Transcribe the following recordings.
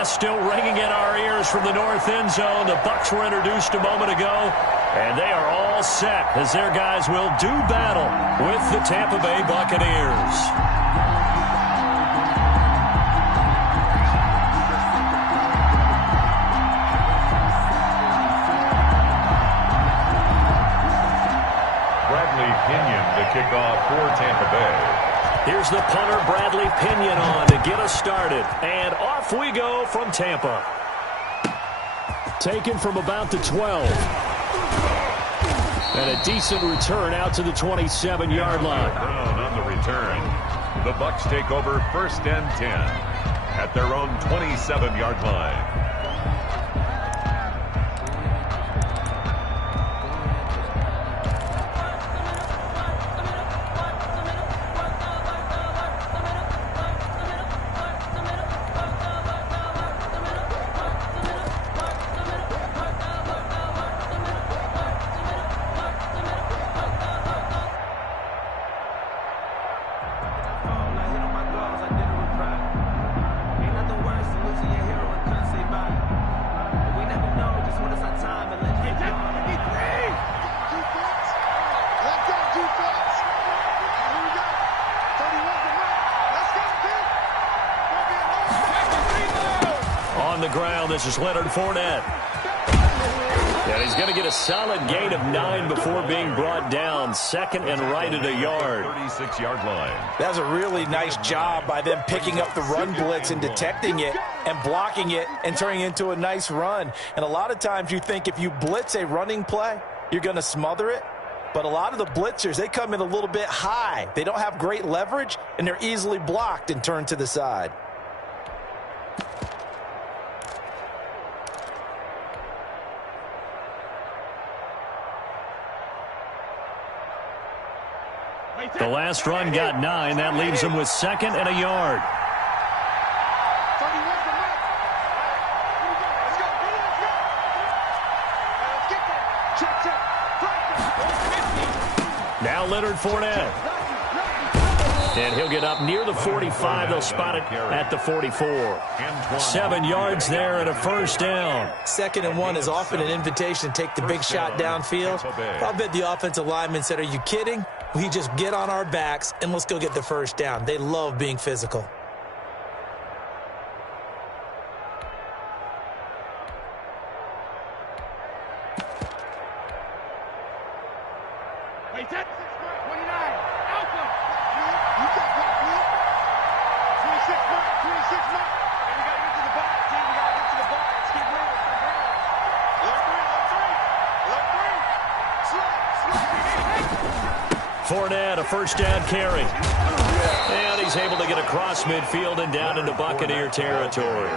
blast still ringing in our ears from the north end zone. The Bucs were introduced a moment ago, and they are all set as their guys will do battle with the Tampa Bay Buccaneers. Bradley Pinion to kick off for Tampa Bay. Here's the punter, Bradley Pinion, on to get us started. And off we go from Tampa. Taken from about the 12. And a decent return out to the 27-yard line. Brown on the return. The Bucs take over 1st and 10 at their own 27-yard line. On the ground, this is Leonard Fournette. And he's going to get a solid gain of 9 before being brought down. 2nd and right at a yard. 36-yard line. That was a really nice job by them picking up the run blitz and detecting it and blocking it and turning it into a nice run. And a lot of times you think if you blitz a running play, you're going to smother it. But a lot of the blitzers, they come in a little bit high. They don't have great leverage, and they're easily blocked and turned to the side. The last run got 9. That leaves him with 2nd and a yard. Now Leonard Fournette. And he'll get up near the 45. They'll spot it at the 44. 7 yards there and a 1st down. 2nd and 1 is often an invitation to take the big shot downfield. I bet the offensive lineman said, "Are you kidding? We just get on our backs and let's go get the 1st down." They love being physical. Fournette, a 1st down carry. And he's able to get across midfield and down into Buccaneer territory.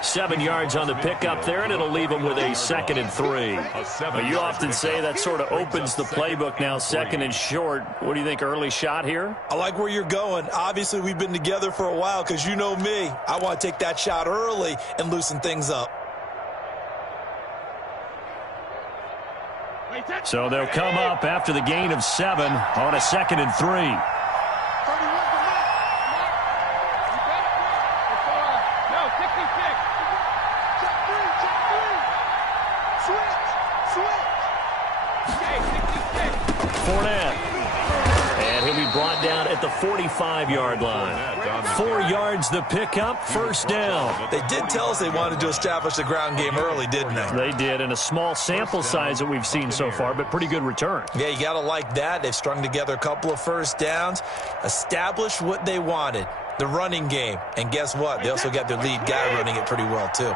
7 yards on the pickup there, and it'll leave him with a 2nd and 3. But you often say that sort of opens the playbook now, 2nd and short. What do you think, early shot here? I like where you're going. Obviously, we've been together for a while because you know me. I want to take that shot early and loosen things up. So they'll come up after the gain of 7 on a 2nd and 3. Fournette. And he'll be brought down at the 45-yard line. 4 yards the pickup, 1st down. They did tell us they wanted to establish the ground game early, didn't they? They did, in a small sample size that we've seen so far, but pretty good return. Yeah, you got to like that. They've strung together a couple of 1st downs, established what they wanted, the running game. And guess what? They also got their lead guy running it pretty well, too.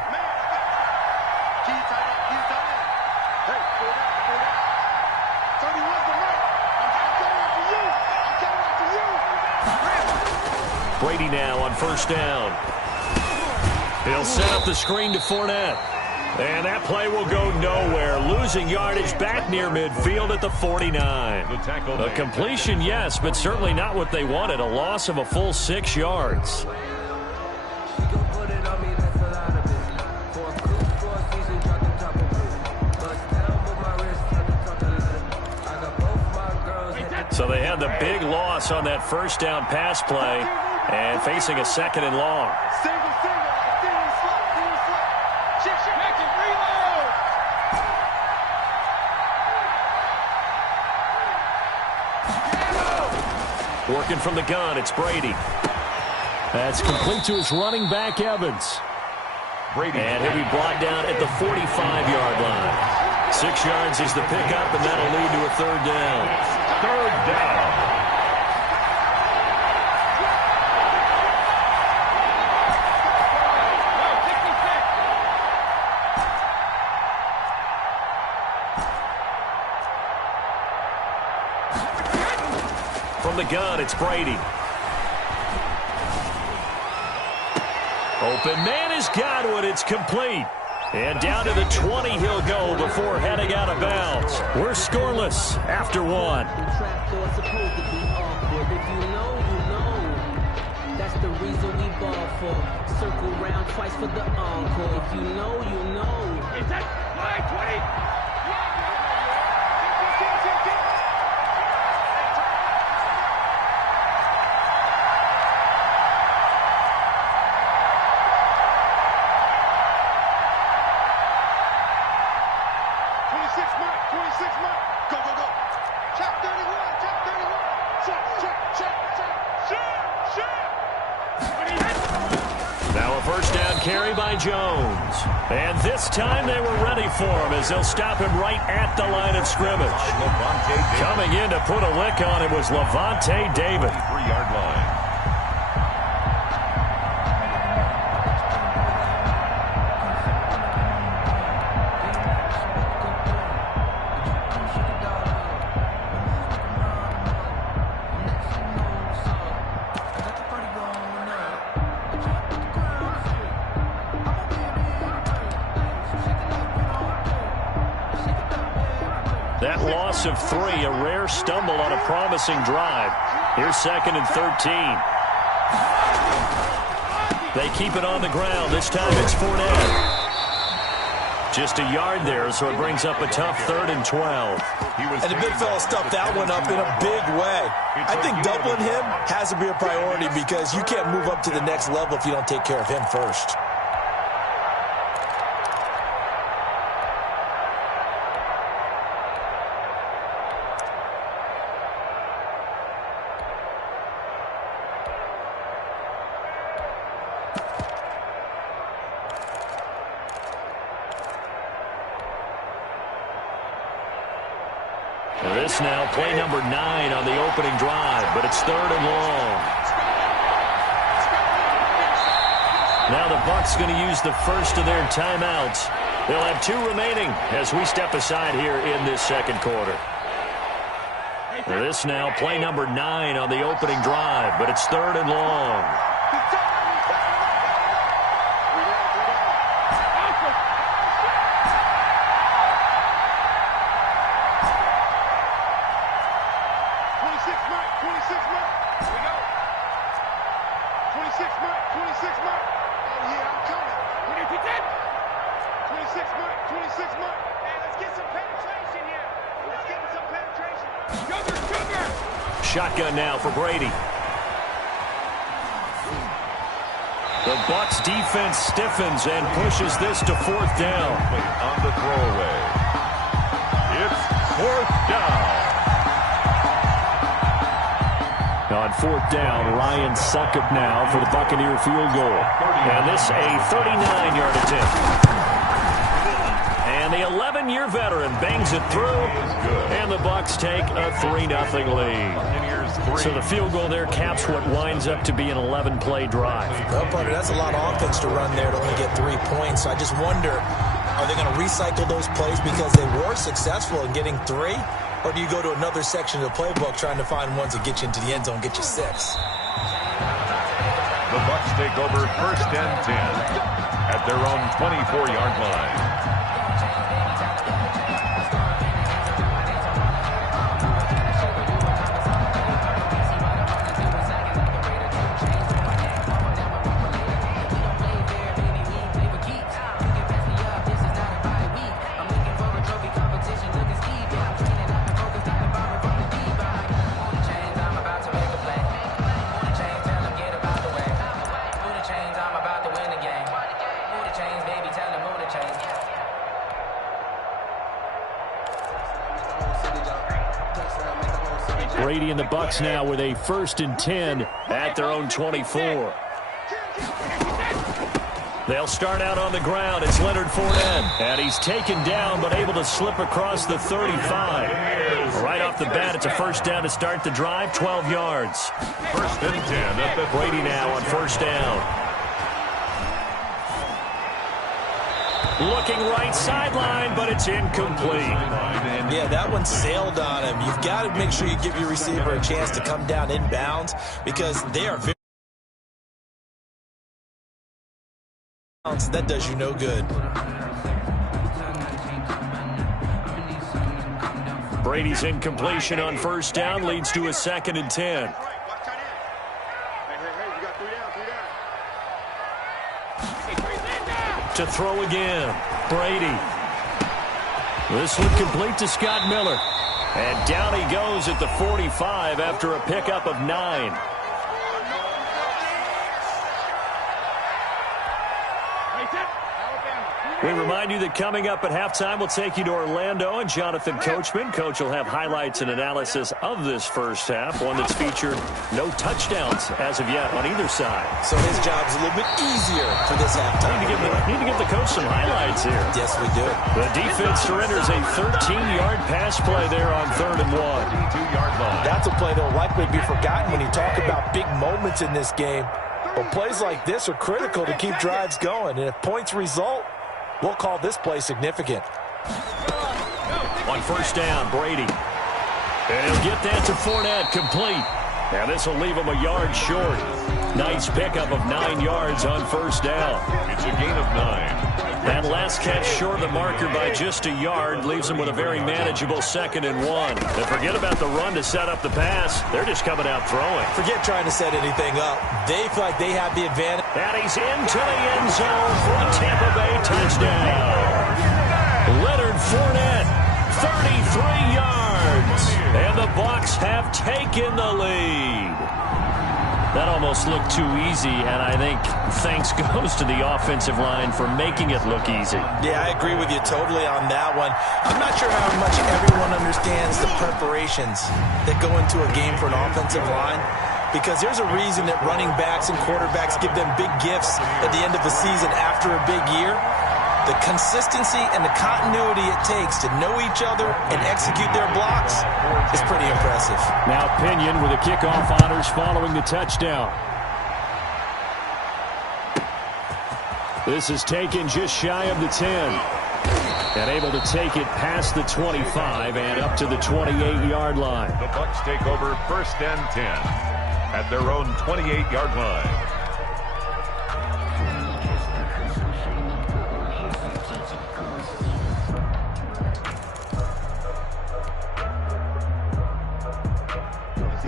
Brady now on 1st down. He'll set up the screen to Fournette. And that play will go nowhere. Losing yardage back near midfield at the 49. A completion, yes, but certainly not what they wanted. A loss of a full 6 yards. So they had the big loss on that 1st down pass play and facing a 2nd and long. Working from the gun, it's Brady. That's complete to his running back, Evans. Brady. And he'll be brought down at the 45-yard line. 6 yards is the pickup, and that'll lead to a third down. Third down. From the gun, it's Brady. Open man is Godwin. It's complete. And down to the 20 he'll go before heading out of bounds. We're scoreless after one. That's the reason we ball for. Circle round twice for the encore. If you know, you know. It's at line 20. Carry by Jones. And this time they were ready for him as they'll stop him right at the line of scrimmage. Coming in to put a lick on him was Lavonte David. 3-yard line. That loss of 3, a rare stumble on a promising drive. Here's 2nd and 13. They keep it on the ground. This time it's Fournette. Just a yard there, so it brings up a tough 3rd and 12. And the big fella stuffed that one up in a big way. I think doubling him has to be a priority because you can't move up to the next level if you don't take care of him first. This now play number 9 on the opening drive, but it's 3rd and long. Now the Bucs going to use the first of their timeouts. They'll have 2 remaining as we step aside here in this second quarter. This now play number 9 on the opening drive, but it's 3rd and long. Shotgun now for Brady. The Bucs defense stiffens and pushes this to 4th down. On the throwaway. It's 4th down. On 4th down, Ryan Succop now for the Buccaneer field goal. And this a 39-yard attempt. And the 11-year veteran bangs it through, and the Bucs take a 3-0 lead. So the field goal there caps what winds up to be an 11-play drive. Well, partner, that's a lot of offense to run there to only get 3 points. So I just wonder, are they going to recycle those plays because they were successful in getting 3? Or do you go to another section of the playbook trying to find ones that get you into the end zone, get you 6? The Bucs take over 1st and 10 at their own 24-yard line. Chains, baby, tell them move the chains. Brady and the Bucs now with a 1st and 10 at their own 24. They'll start out on the ground. It's Leonard Fournette. And he's taken down but able to slip across the 35. Right off the bat, it's a 1st down to start the drive, 12 yards. 1st and 10 at the Brady now on 1st down. Looking right sideline, but it's incomplete. Yeah, that one sailed on him. You've got to make sure you give your receiver a chance to come down inbounds because they are very... That does you no good. Brady's incompletion on 1st down leads to a 2nd and 10. To throw again, Brady. This one complete to Scott Miller. And down he goes at the 45 after a pickup of 9. We remind you that coming up at halftime, we'll take you to Orlando and Jonathan Coachman. Coach will have highlights and analysis of this 1st half, one that's featured no touchdowns as of yet on either side. So his job's a little bit easier for this halftime. Need to give the coach some highlights here. Yes, we do. The defense surrenders a 13-yard pass play there on 3rd and 1. 2-yard line. That's a play that will likely be forgotten when you talk about big moments in this game. But plays like this are critical to keep drives going. And if points result, we'll call this play significant. On 1st down, Brady. And he'll get that to Fournette, complete. Now this will leave him a yard short. Nice pickup of 9 yards on 1st down. It's a gain of 9. That last catch short of the marker by just a yard leaves them with a very manageable 2nd and 1. And forget about the run to set up the pass. They're just coming out throwing. Forget trying to set anything up. They feel like they have the advantage. And he's into the end zone for a Tampa Bay touchdown. Leonard Fournette, 33 yards. And the Bucs have taken the lead. That almost looked too easy, and I think thanks goes to the offensive line for making it look easy. Yeah, I agree with you totally on that one. I'm not sure how much everyone understands the preparations that go into a game for an offensive line, because there's a reason that running backs and quarterbacks give them big gifts at the end of the season after a big year. The consistency and the continuity it takes to know each other and execute their blocks is pretty impressive. Now Pinion with the kickoff honors following the touchdown. This is taken just shy of the 10. And able to take it past the 25 and up to the 28-yard line. The Bucs take over 1st and 10 at their own 28-yard line.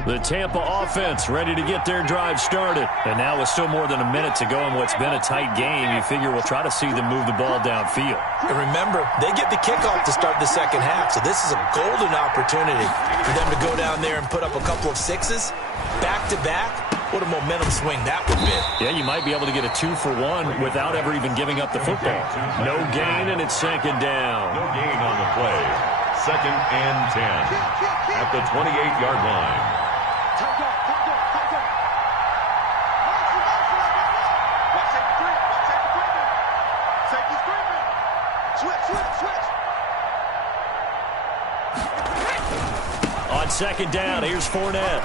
The Tampa offense ready to get their drive started. And now with still more than a minute to go in what's been a tight game, you figure we'll try to see them move the ball downfield. And remember, they get the kickoff to start the 2nd half, so this is a golden opportunity for them to go down there and put up a couple of 6s back-to-back. What a momentum swing that would be. Yeah, you might be able to get a 2-for-1 without ever even giving up the football. No gain, and it's 2nd down. No gain on the play. 2nd and 10 at the 28-yard line. On 2nd down, here's Fournette.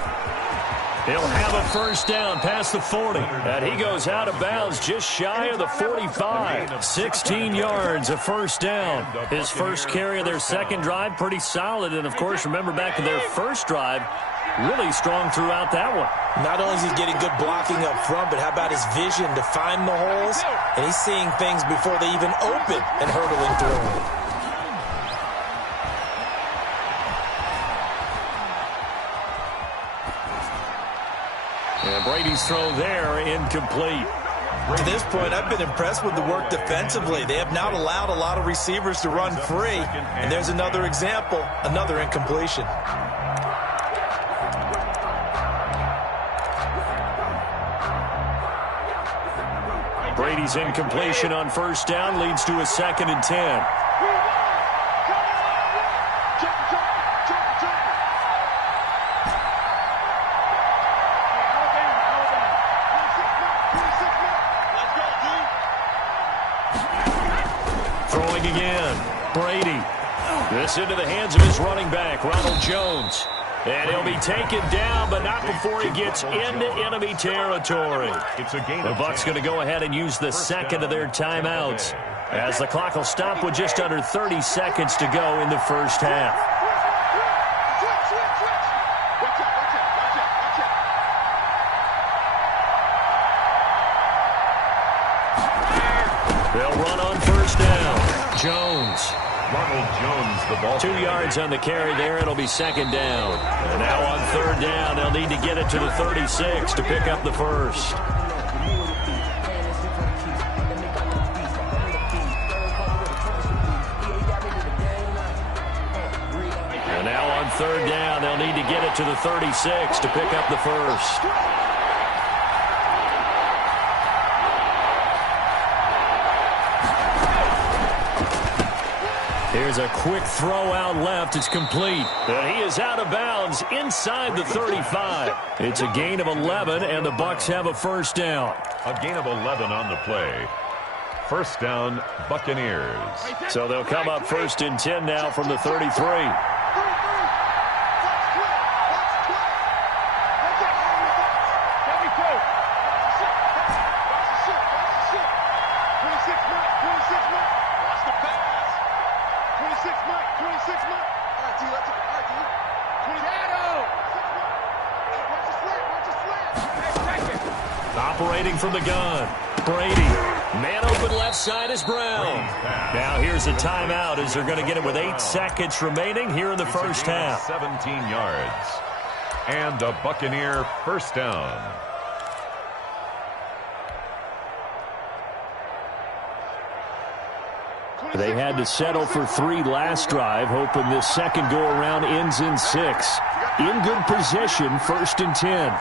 He'll have a 1st down past the 40. And he goes out of bounds just shy of the 45. 16 yards, a 1st down. His first carry of their 2nd drive, pretty solid. And, of course, remember back to their 1st drive, really strong throughout that one. Not only is he getting good blocking up front, but how about his vision to find the holes? And he's seeing things before they even open and hurdling through them. And Brady's throw there, incomplete. To this point, I've been impressed with the work defensively. They have not allowed a lot of receivers to run free. And there's another example, another incompletion. Brady's incompletion on 1st down leads to a 2nd and 10. Throwing again. Brady. This into the hands of his running back, Ronald Jones. And he'll be taken down, but not before he gets into enemy territory. The Bucs going to go ahead and use the second of their timeouts, as the clock will stop with just under 30 seconds to go in the first half. They'll run on first down. Jones. Ronald Jones, the ball. 2 yards on the carry there. It'll be second down. And now on third down, they'll need to get it to the 36 to pick up the first. And now on third down, they'll need to get it to the 36 to pick up the first. Here's a quick throw out left. It's complete. And he is out of bounds inside the 35. It's a gain of 11, and the Bucs have a first down. A gain of 11 on the play. First down, Buccaneers. So they'll come up first and 10 now from the 33. Operating from the gun, Brady. Man open left side is Brown. Now here's a timeout as they're going to get it with 8 seconds remaining here in the first half. 17 yards. And a Buccaneer first down. They had to settle for 3 last drive, hoping this second go-around ends in 6. In good position, first and 10.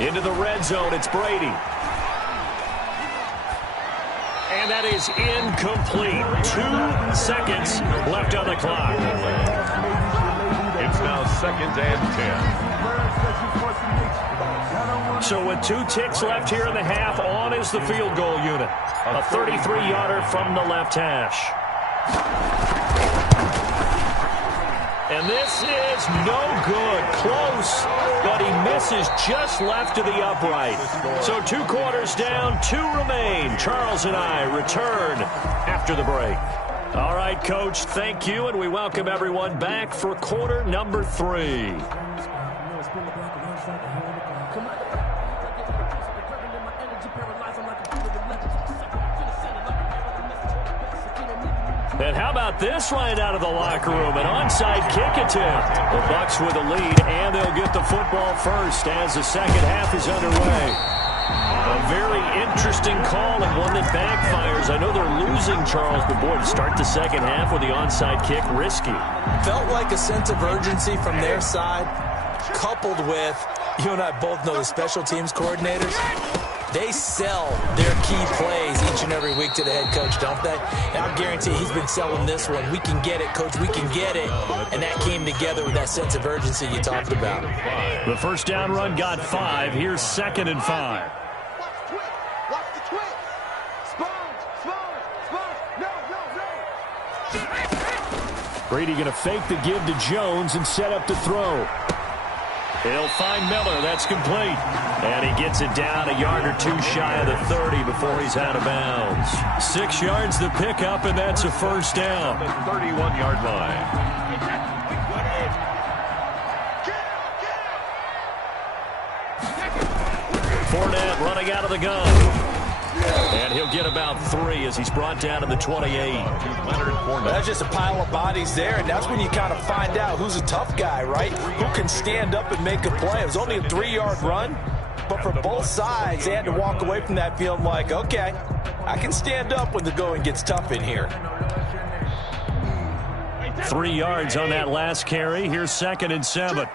Into the red zone, it's Brady. And that is incomplete. 2 seconds left on the clock. It's now second and 10. So with 2 ticks left here in the half, on is the field goal unit. A 33-yarder from the left hash. And this is no good. Close, but he misses just left to the upright. So 2 quarters down, 2 remain. Charles and I return after the break. All right, Coach, thank you, and we welcome everyone back for quarter number 3. And how about this right out of the locker room? An onside kick attempt. The Bucs with the lead, and they'll get the football first as the second half is underway. A very interesting call and one that backfires. I know they're losing, Charles, but boy, to start the second half with the onside kick, risky. Felt like a sense of urgency from their side, coupled with, you and I both know the special teams coordinators. They sell their key plays each and every week to the head coach, don't they? And I guarantee he's been selling this one. We can get it, Coach. We can get it. And that came together with that sense of urgency you talked about. The first down run got 5. Here's second and 5. Watch the twist. Sponge. No. Brady going to fake the give to Jones and set up to throw. He'll find Miller. That's complete. And he gets it down a yard or 2 shy of the 30 before he's out of bounds. 6 yards the pickup, and that's a first down. The 31-yard line. Fournette running out of the gun. And he'll get about 3 as he's brought down to the 28. Leonard Fournette. That's just a pile of bodies there, and that's when you kind of find out who's a tough guy, right? Who can stand up and make a play. It was only a 3-yard run, but for both sides, they had to walk away from that feeling like, okay, I can stand up when the going gets tough in here. 3 yards on that last carry. Here's second and 7.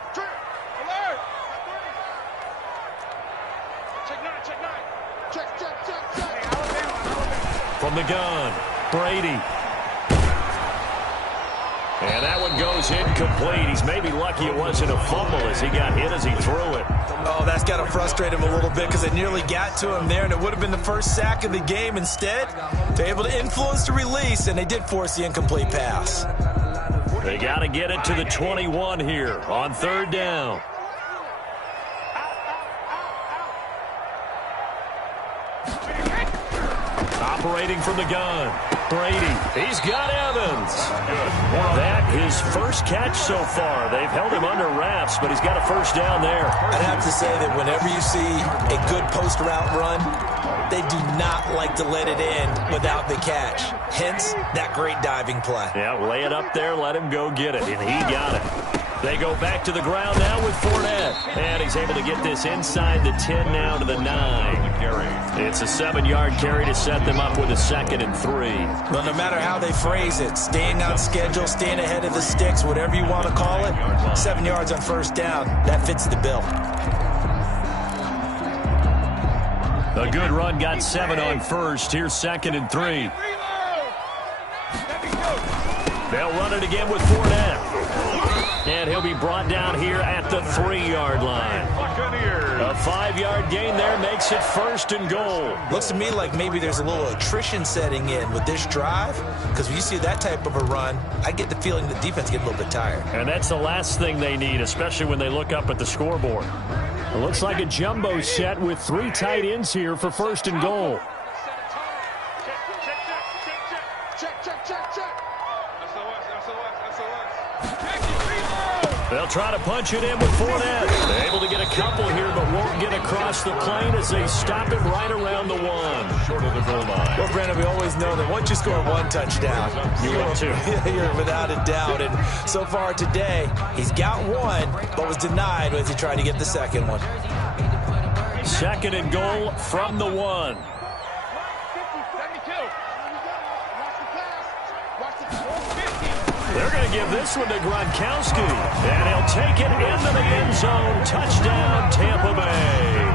From the gun, Brady. And that one goes incomplete. He's maybe lucky it wasn't a fumble as he got hit as he threw it. Oh, that's got to frustrate him a little bit because they nearly got to him there, and it would have been the first sack of the game. Instead, they're able to influence the release, and they did force the incomplete pass. They got to get it to the 21 here on third down. Operating from the gun, Brady. He's got Evans. That his first catch so far. They've held him under wraps, but he's got a first down there. I'd have to say that whenever you see a good post route run, they do not like to let it end without the catch. Hence, that great diving play. Yeah, lay it up there, let him go get it, and he got it. They go back to the ground now with Fournette. And he's able to get this inside the 10 now to the 9. It's a 7-yard carry to set them up with a 2nd and 3. Well, no matter how they phrase it, staying on schedule, staying ahead of the sticks, whatever you want to call it, 7 yards on first down, that fits the bill. A good run got 7 on first. Here's 2nd and 3. They'll run it again with Fournette. And he'll be brought down here at the 3-yard line. A 5-yard gain there makes it 1st and goal. Looks to me like maybe there's a little attrition setting in with this drive, because when you see that type of a run, I get the feeling the defense gets a little bit tired. And that's the last thing they need, especially when they look up at the scoreboard. It looks like a jumbo set with 3 tight ends here for 1st and goal. They'll try to punch it in with Fournette. They're able to get a couple here, but won't get across the plane as they stop it right around the 1. Short of the goal line. Well, Brandon, we always know that once you score 1 touchdown, will too. You're without a doubt. And so far today, he's got 1, but was denied as he tried to get the 2nd one. 2nd and goal from the 1. They're going to give this one to Gronkowski. And he'll take it into the end zone. Touchdown, Tampa Bay.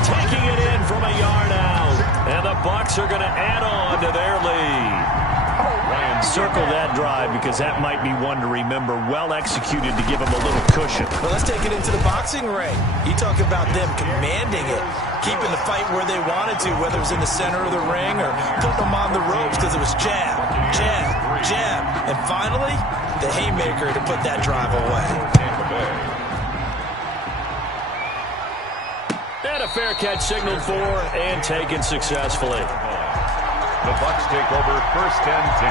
Taking it in from a yard out. And the Bucs are going to add on to their lead. Circle that drive because that might be one to remember. Well executed to give them a little cushion. Well, let's take it into the boxing ring. You talk about them commanding it, keeping the fight where they wanted to, whether it was in the center of the ring or putting them on the ropes because it was jab, jab, jab. And finally, the haymaker to put that drive away. And a fair catch signaled for and taken successfully. The Bucs take over 1st and 10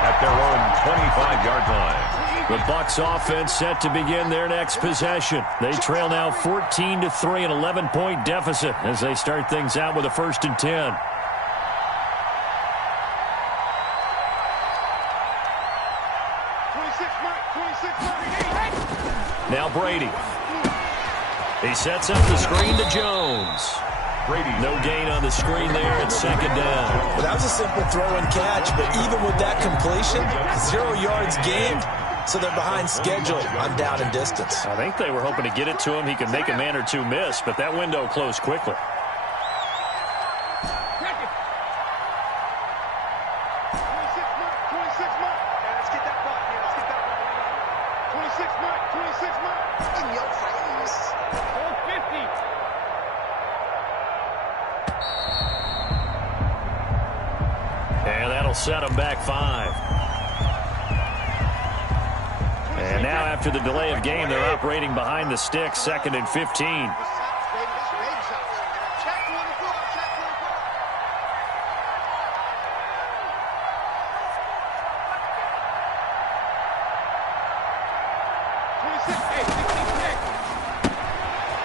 at their own 25-yard line. The Bucs offense set to begin their next possession. They trail now 14-3, an 11-point deficit as they start things out with a 1st and 10. Now Brady. He sets up the screen to Jones. Brady. No gain on the screen there at 2nd down. Well, that was a simple throw and catch, but even with that completion, 0 yards gained, so they're behind schedule on down and distance. I think they were hoping to get it to him. He could make a man or two miss, but that window closed quickly. Set them back 5. And now after the delay of game, they're operating behind the sticks, 2nd and 15.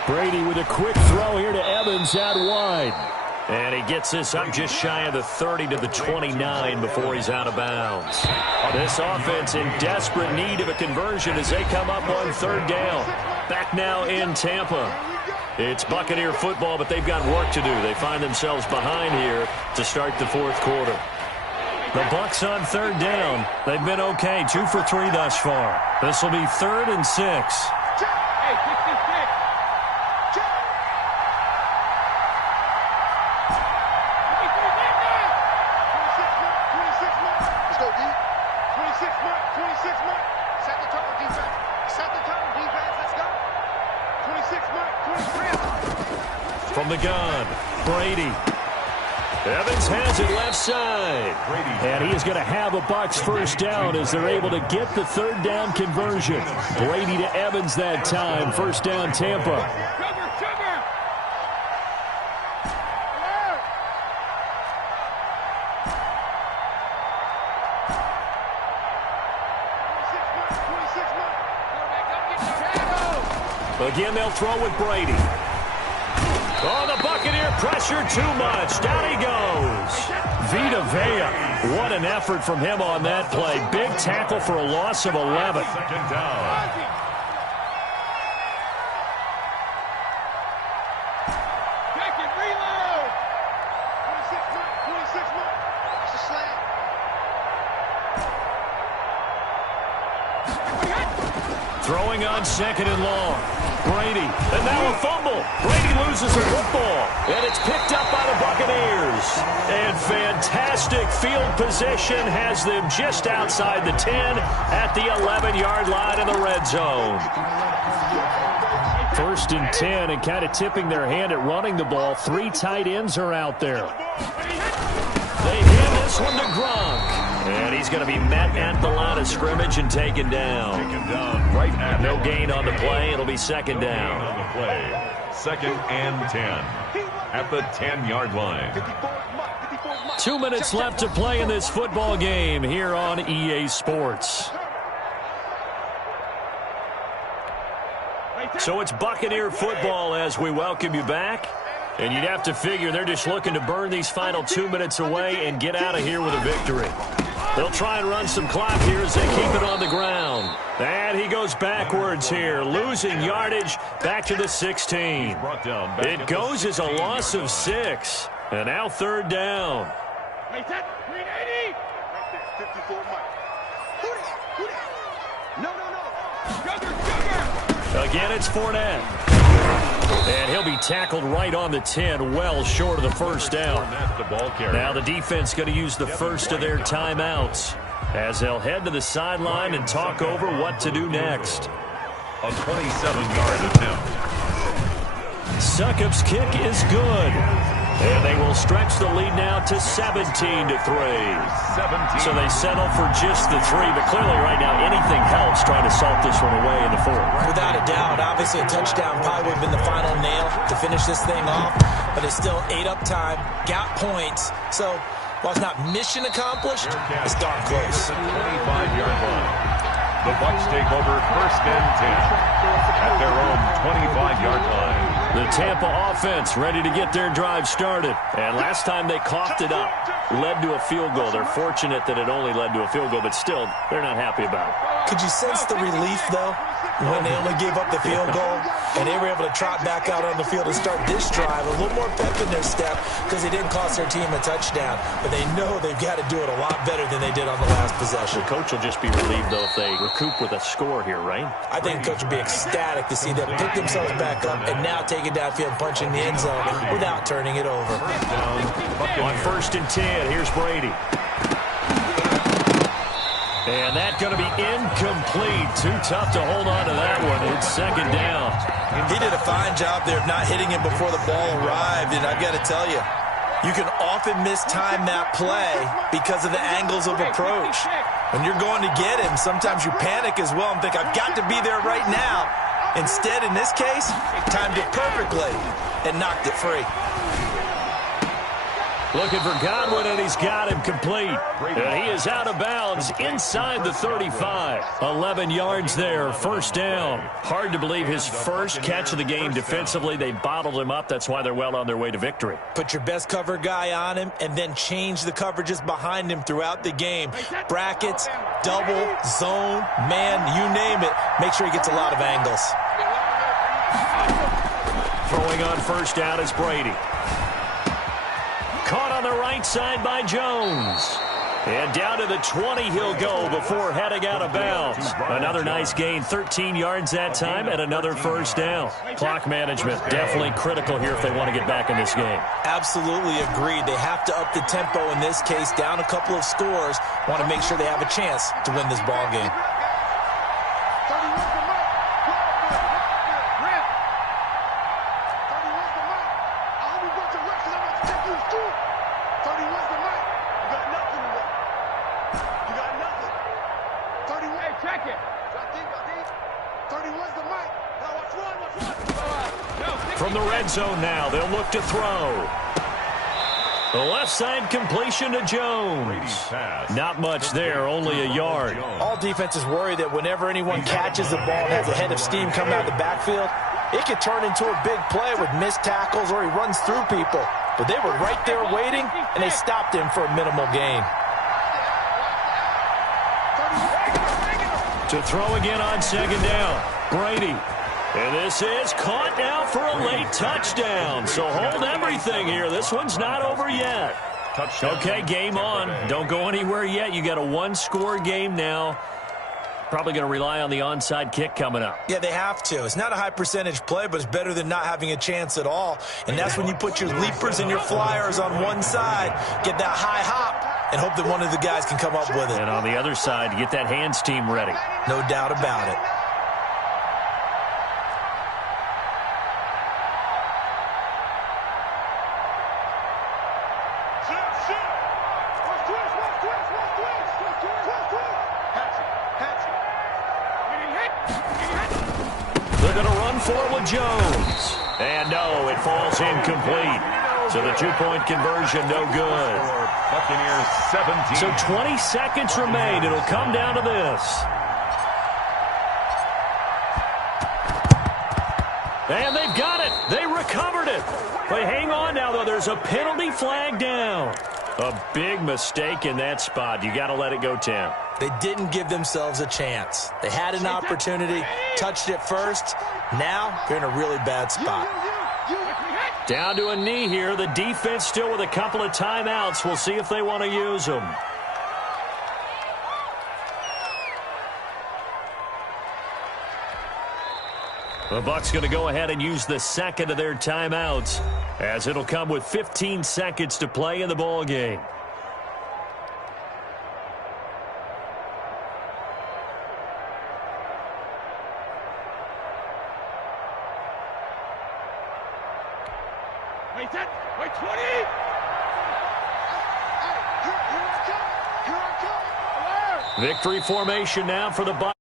Brady with a quick throw here to Evans out wide. And he gets this up just shy of the 30 to the 29 before he's out of bounds. This offense in desperate need of a conversion as they come up on 3rd down. Back now in Tampa. It's Buccaneer football, but they've got work to do. They find themselves behind here to start the 4th quarter. The Bucs on 3rd down. They've been okay, 2 for 3 thus far. This will be 3rd and 6. From the gun, Brady. Evans has it left side. And he is going to have a Bucs first down as they're able to get the third down conversion. Brady to Evans that time. First down, Tampa. Again, they'll throw with Brady. Oh, the Buccaneer pressure too much. Down he goes. Vita Vea. What an effort from him on that play. Big tackle for a loss of 11. Second down. Take it, reload. 26 mark. It's a slant. Throwing on second and long. Brady, and now a fumble. Brady loses the football, and it's picked up by the Buccaneers. And fantastic field position has them just outside the 10 at the 11-yard line in the red zone. First and 10, and kind of tipping their hand at running the ball. 3 tight ends are out there. They hand this one to Gronk. And he's going to be met at the line of scrimmage and taken down. Right at no gain on the play. It'll be second down. On the play. Second and 10 at the 10-yard line. 2 minutes left to play in this football game here on EA Sports. So it's Buccaneer football as we welcome you back. And you'd have to figure they're just looking to burn these final 2 minutes away and get out of here with a victory. They'll try and run some clock here as they keep it on the ground. And he goes backwards here, losing yardage back to the 16. It goes as a loss of 6. And now third down. Again, it's Fournette. And he'll be tackled right on the 10, well short of the first down. Now the defense going to use the first of their timeouts as they'll head to the sideline and talk over what to do next. A 27-yard attempt. Succop's kick is good. And they will stretch the lead now to 17-3. So they settle for just the 3, but clearly right now anything helps trying to salt this one away in the 4th. Without a doubt, obviously a touchdown probably would have been the final nail to finish this thing off, but it's still 8 up time, got points. So while it's not mission accomplished, it's darn close. 25-yard line. The Bucs take over first and 10 at their own 25-yard line. The Tampa offense ready to get their drive started. And last time they coughed it up, led to a field goal. They're fortunate that it only led to a field goal, but still, they're not happy about it. Could you sense the relief, though, when they only gave up the field goal and they were able to trot back out on the field and start this drive? A little more pep in their step because they didn't cost their team a touchdown, but they know they've got to do it a lot better than they did on the last possession. The coach will just be relieved, though, if they recoup with a score here, right? I think the coach will be ecstatic to see them pick themselves back up and now take it downfield, punch in the end zone without turning it over. On first and 10, here's Brady. And that's going to be incomplete. Too tough to hold on to that one. It's second down. He did a fine job there of not hitting him before the ball arrived, and I've got to tell you, you can often mistime that play because of the angles of approach. When you're going to get him, sometimes you panic as well and think, I've got to be there right now. Instead, in this case, timed it perfectly and knocked it free. Looking for Godwin, and he's got him complete. And he is out of bounds inside the 35. 11 yards there, first down. Hard to believe his first catch of the game defensively. They bottled him up. That's why they're well on their way to victory. Put your best cover guy on him and then change the coverages behind him throughout the game. Brackets, double, zone, man, you name it. Make sure he gets a lot of angles. Throwing on first down is Brady. Caught on the right side by Jones. And down to the 20 he'll go before heading out of bounds. Another nice gain, 13 yards that time, and another first down. Clock management definitely critical here if they want to get back in this game. Absolutely agreed. They have to up the tempo in this case, down a couple of scores. Want to make sure they have a chance to win this ball game. From the red zone now, they'll look to throw. The left side completion to Jones. Not much there, only a yard. All defenses worry that whenever anyone catches the ball and has a head of steam coming out of the backfield, it could turn into a big play with missed tackles or he runs through people. But they were right there waiting, and they stopped him for a minimal gain. To throw again on second down, Brady. And this is caught now for a late touchdown. So hold everything here. This one's not over yet. Okay, game on. Don't go anywhere yet. You got a one-score game now. Probably going to rely on the onside kick coming up. Yeah, they have to. It's not a high percentage play, but it's better than not having a chance at all. And that's when you put your leapers and your flyers on one side, get that high hop, and hope that one of the guys can come up with it. And on the other side, get that hands team ready. No doubt about it. They're going to run for it with Jones. And no, it falls incomplete. So the two-point conversion, no good. Buccaneers 17. So 20 seconds remain. It'll come down to this. And they've got it. They recovered it. But hang on now, though. There's a penalty flag down. A big mistake in that spot. You got to let it go, Tim. They didn't give themselves a chance. They had an opportunity, touched it first. Now they're in a really bad spot. Down to a knee here. The defense still with a couple of timeouts. We'll see if they want to use them. The Bucs going to go ahead and use the second of their timeouts, as it'll come with 15 seconds to play in the ball game. Wait, 10, wait, 20. Victory formation now for the Bucs.